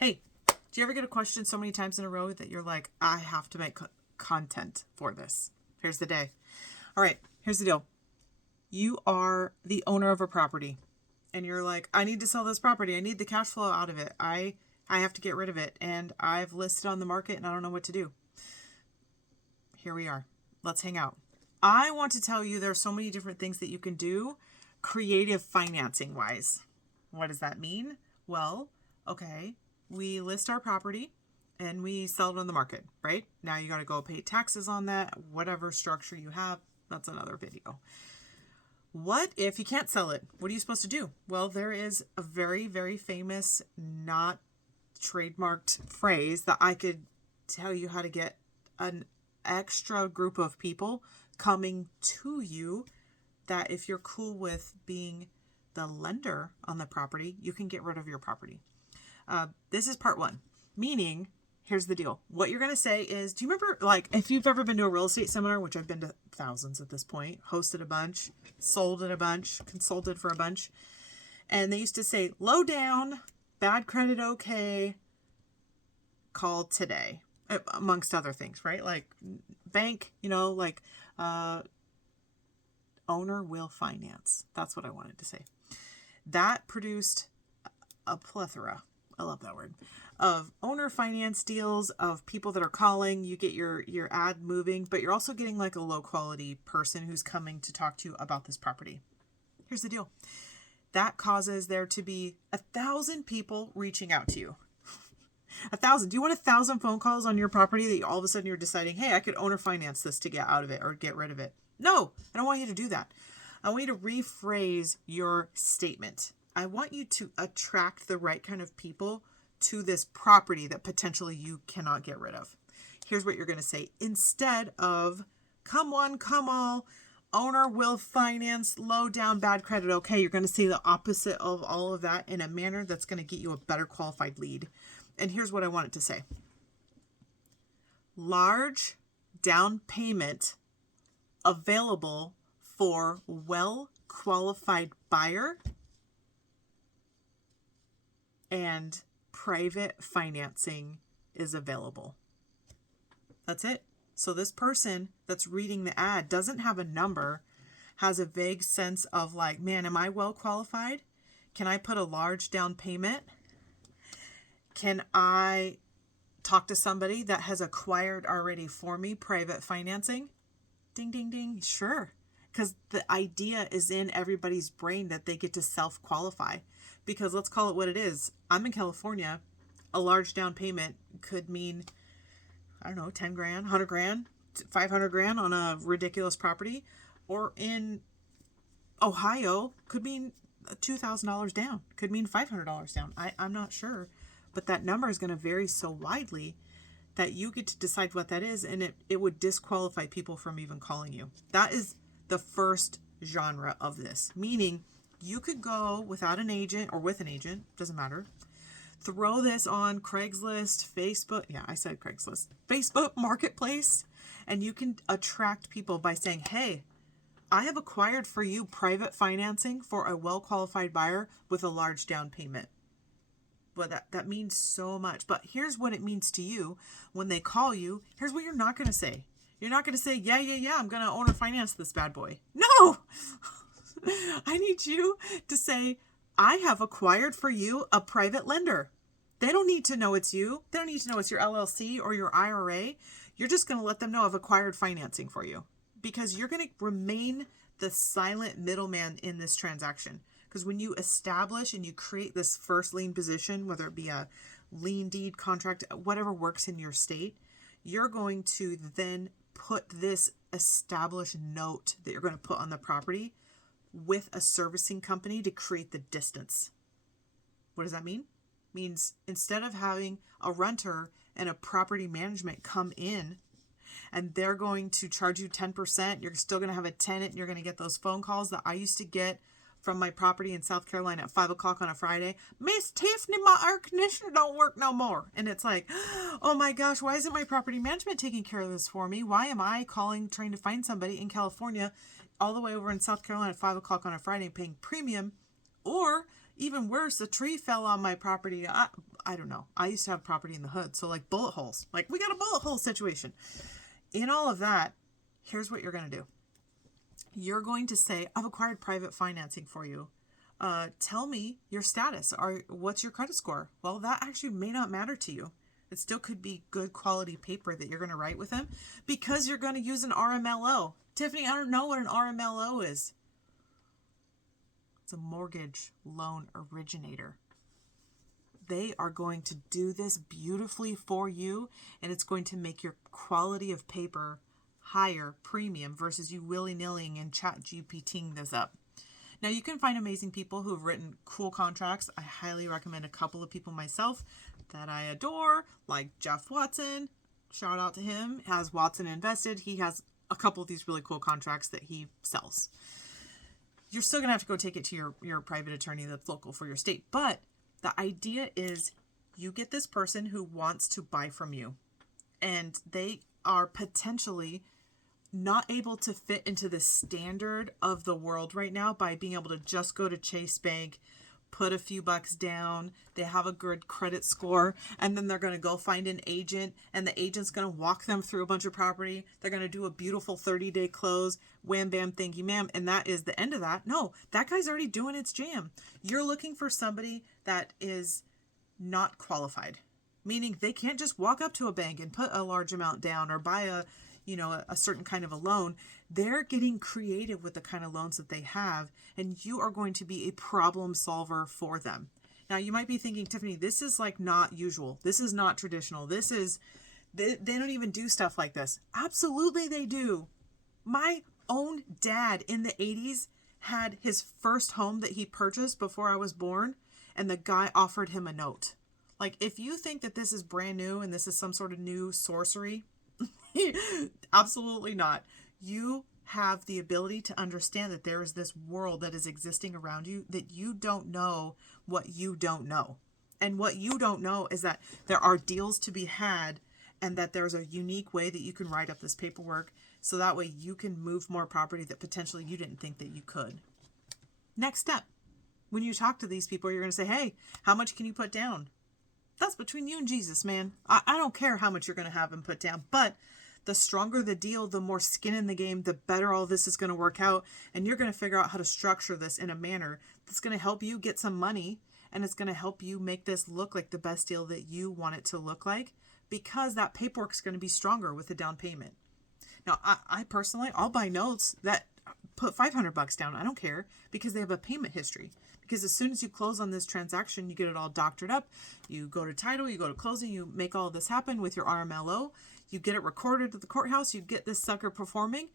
Hey, do you ever get a question so many times in a row that you're like, I have to make content for this? Here's the day. All right, here's the deal. You are the owner of a property and you're like, I need to sell this property. I need the cash flow out of it. I have to get rid of it. And I've listed on the market and I don't know what to do. Here we are. Let's hang out. I want to tell you there are so many different things that you can do creative financing wise. What does that mean? Well, okay, we list our property and we sell it on the market, right? Now you got to go pay taxes on that, whatever structure you have. That's another video. What if you can't sell it? What are you supposed to do? Well, there is a very, very famous, not trademarked phrase that I could tell you how to get an extra group of people coming to you that if you're cool with being the lender on the property, you can get rid of your property. This is part one, meaning here's the deal. What you're going to say is, do you remember, like, if you've ever been to a real estate seminar, which I've been to thousands at this point, hosted a bunch, sold at a bunch, consulted for a bunch, and they used to say, low down, bad credit, okay, call today, amongst other things, right? Like bank, owner will finance. That's what I wanted to say. That produced a plethora, I love that word, of owner finance deals, of people that are calling. You get your ad moving, but you're also getting like a low quality person who's coming to talk to you about this property. Here's the deal. That causes there to be 1,000 people reaching out to you. 1,000. Do you want 1,000 phone calls on your property that all of a sudden you're deciding, hey, I could owner finance this to get out of it or get rid of it? No, I don't want you to do that. I want you to rephrase your statement. I want you to attract the right kind of people to this property that potentially you cannot get rid of. Here's what you're going to say. Instead of, come one, come all, owner will finance, low down, bad credit, okay, you're going to say the opposite of all of that in a manner that's going to get you a better qualified lead. And here's what I want it to say. Large down payment available for well-qualified buyer and private financing is available. That's it. So this person that's reading the ad doesn't have a number, has a vague sense of like, man, am I well qualified? Can I put a large down payment? Can I talk to somebody that has acquired already for me private financing? Ding, ding, ding. Sure. Because the idea is in everybody's brain that they get to self-qualify. Because let's call it what it is. I'm in California. A large down payment could mean, I don't know, 10 grand, 100 grand, 500 grand on a ridiculous property. Or in Ohio, could mean $2,000 down. Could mean $500 down. I'm not sure. But that number is going to vary so widely that you get to decide what that is, and it would disqualify people from even calling you. That is the first genre of this, meaning you could go without an agent or with an agent, doesn't matter. Throw this on Craigslist, Facebook. Yeah, I said Craigslist. Facebook Marketplace, and you can attract people by saying, hey, I have acquired for you private financing for a well-qualified buyer with a large down payment. Well, that means so much. But here's what it means to you when they call you. Here's what you're not going to say. You're not going to say, yeah, I'm going to owner finance this bad boy. No! I need you to say, I have acquired for you a private lender. They don't need to know it's you. They don't need to know it's your LLC or your IRA. You're just going to let them know I've acquired financing for you. Because you're going to remain the silent middleman in this transaction. Because when you establish and you create this first lien position, whether it be a lien deed contract, whatever works in your state, you're going to then put this established note that you're going to put on the property with a servicing company to create the distance. What does that mean? It means instead of having a renter and a property management come in and they're going to charge you 10%, you're still going to have a tenant and you're going to get those phone calls that I used to get from my property in South Carolina at 5 o'clock on a Friday. Miss Tiffany, my air conditioner don't work no more. And it's like, oh my gosh, why isn't my property management taking care of this for me? Why am I calling, trying to find somebody in California all the way over in South Carolina at 5 o'clock on a Friday paying premium? Or Even worse, a tree fell on my property. I don't know. I used to have property in the hood. So like bullet holes, like we got a bullet hole situation. In all of that, here's what you're going to do. You're going to say, I've acquired private financing for you. Tell me your status, or what's your credit score? Well, that actually may not matter to you. It still could be good quality paper that you're going to write with them because you're going to use an RMLO. Tiffany, I don't know what an RMLO is. It's a mortgage loan originator. They are going to do this beautifully for you, and it's going to make your quality of paper higher premium versus you willy-nillying and chat GPTing this up. Now, you can find amazing people who have written cool contracts. I highly recommend a couple of people myself that I adore, like Jeff Watson. Shout out to him. Has Watson Invested. He has a couple of these really cool contracts that he sells. You're still going to have to go take it to your private attorney that's local for your state. But the idea is you get this person who wants to buy from you, and they are potentially not able to fit into the standard of the world right now by being able to just go to Chase Bank, put a few bucks down, they have a good credit score, and then they're going to go find an agent, and the agent's going to walk them through a bunch of property. They're going to do a beautiful 30-day close, wham, bam, thank you, ma'am, and that is the end of that. No, that guy's already doing its jam. You're looking for somebody that is not qualified, meaning they can't just walk up to a bank and put a large amount down or buy a certain kind of a loan. They're getting creative with the kind of loans that they have, and you are going to be a problem solver for them. Now, you might be thinking, Tiffany, this is like not usual. This is not traditional. They don't even do stuff like this. Absolutely they do. My own dad in the 80s had his first home that he purchased before I was born, and the guy offered him a note. Like, if you think that this is brand new and this is some sort of new sorcery, absolutely not. You have the ability to understand that there is this world that is existing around you, that you don't know what you don't know. And what you don't know is that there are deals to be had, and that there's a unique way that you can write up this paperwork so that way you can move more property that potentially you didn't think that you could. Next step. When you talk to these people, you're going to say, hey, how much can you put down? That's between you and Jesus, man. I don't care how much you're going to have them put down, but the stronger the deal, the more skin in the game, the better all this is going to work out. And you're going to figure out how to structure this in a manner that's going to help you get some money, and it's going to help you make this look like the best deal that you want it to look like, because that paperwork is going to be stronger with the down payment. Now, I personally, I'll buy notes that put $500 down. I don't care, because they have a payment history. Because as soon as you close on this transaction, you get it all doctored up. You go to title, you go to closing, you make all this happen with your RMLO. You get it recorded at the courthouse. You get this sucker performing.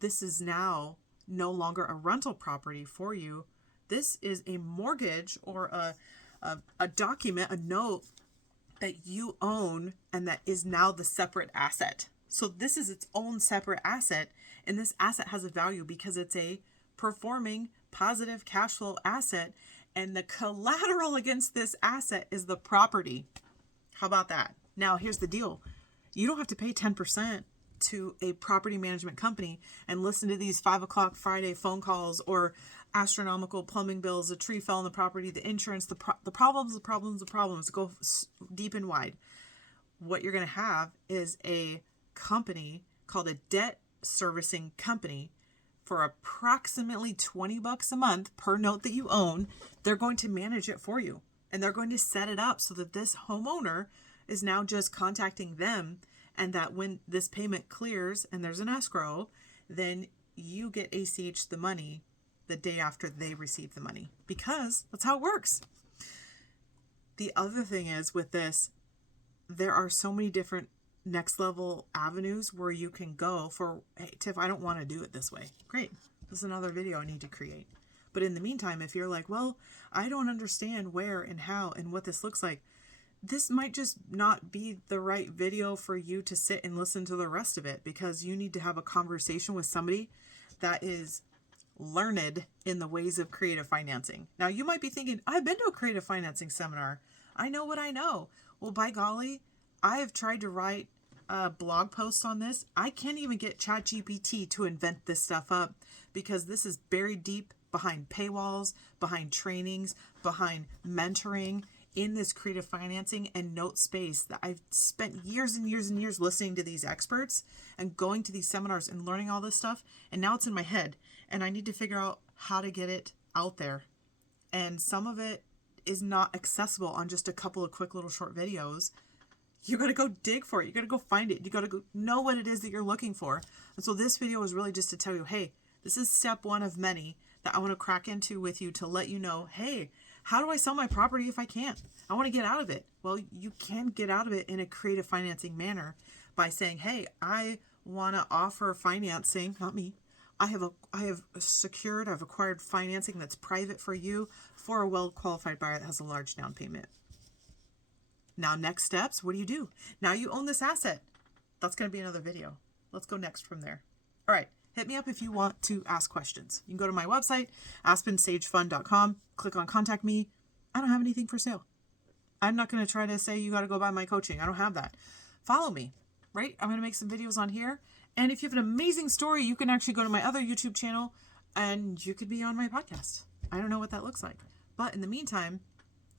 This is now no longer a rental property for you. This is a mortgage or a document, a note that you own, and that is now the separate asset. So this is its own separate asset, and this asset has a value because it's a performing positive cash flow asset, and the collateral against this asset is the property. How about that? Now, here's the deal. You don't have to pay 10% to a property management company and listen to these 5 o'clock Friday phone calls or astronomical plumbing bills, a tree fell on the property, the insurance, the problems, go deep and wide. What you're going to have is a company called a debt servicing company. For approximately $20 a month per note that you own, they're going to manage it for you. And they're going to set it up so that this homeowner is now just contacting them, and that when this payment clears and there's an escrow, then you get ACH the money the day after they receive the money, because that's how it works. The other thing is with this, there are so many different next level avenues where you can go for, hey, Tiff, I don't want to do it this way. Great. This is another video I need to create. But in the meantime, if you're like, well, I don't understand where and how and what this looks like, this might just not be the right video for you to sit and listen to the rest of it, because you need to have a conversation with somebody that is learned in the ways of creative financing. Now, you might be thinking, I've been to a creative financing seminar. I know what I know. Well, by golly, I have tried to write a blog post on this. I can't even get ChatGPT to invent this stuff up, because this is buried deep behind paywalls, behind trainings, behind mentoring in this creative financing and note space that I've spent years and years and years listening to these experts and going to these seminars and learning all this stuff. And now it's in my head and I need to figure out how to get it out there. And some of it is not accessible on just a couple of quick little short videos. You got to go dig for it. You got to go find it. You got to go know what it is that you're looking for. And so this video is really just to tell you, hey, this is step one of many that I want to crack into with you to let you know, hey, how do I sell my property if I can't? I want to get out of it. Well, you can get out of it in a creative financing manner by saying, hey, I want to offer financing, not me. I have secured, I've acquired financing that's private for you for a well-qualified buyer that has a large down payment. Now, next steps, what do? Now you own this asset. That's going to be another video. Let's go next from there. All right. Hit me up if you want to ask questions. You can go to my website, aspensagefund.com, click on contact me. I don't have anything for sale. I'm not going to try to say you got to go buy my coaching. I don't have that. Follow me, right? I'm going to make some videos on here. And if you have an amazing story, you can actually go to my other YouTube channel and you could be on my podcast. I don't know what that looks like. But in the meantime,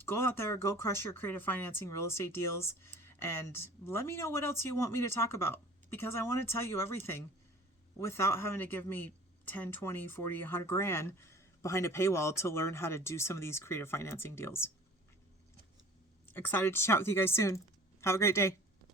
go out there, go crush your creative financing real estate deals, and let me know what else you want me to talk about, because I want to tell you everything without having to give me 10, 20, 40, 100 grand behind a paywall to learn how to do some of these creative financing deals. Excited to chat with you guys soon. Have a great day.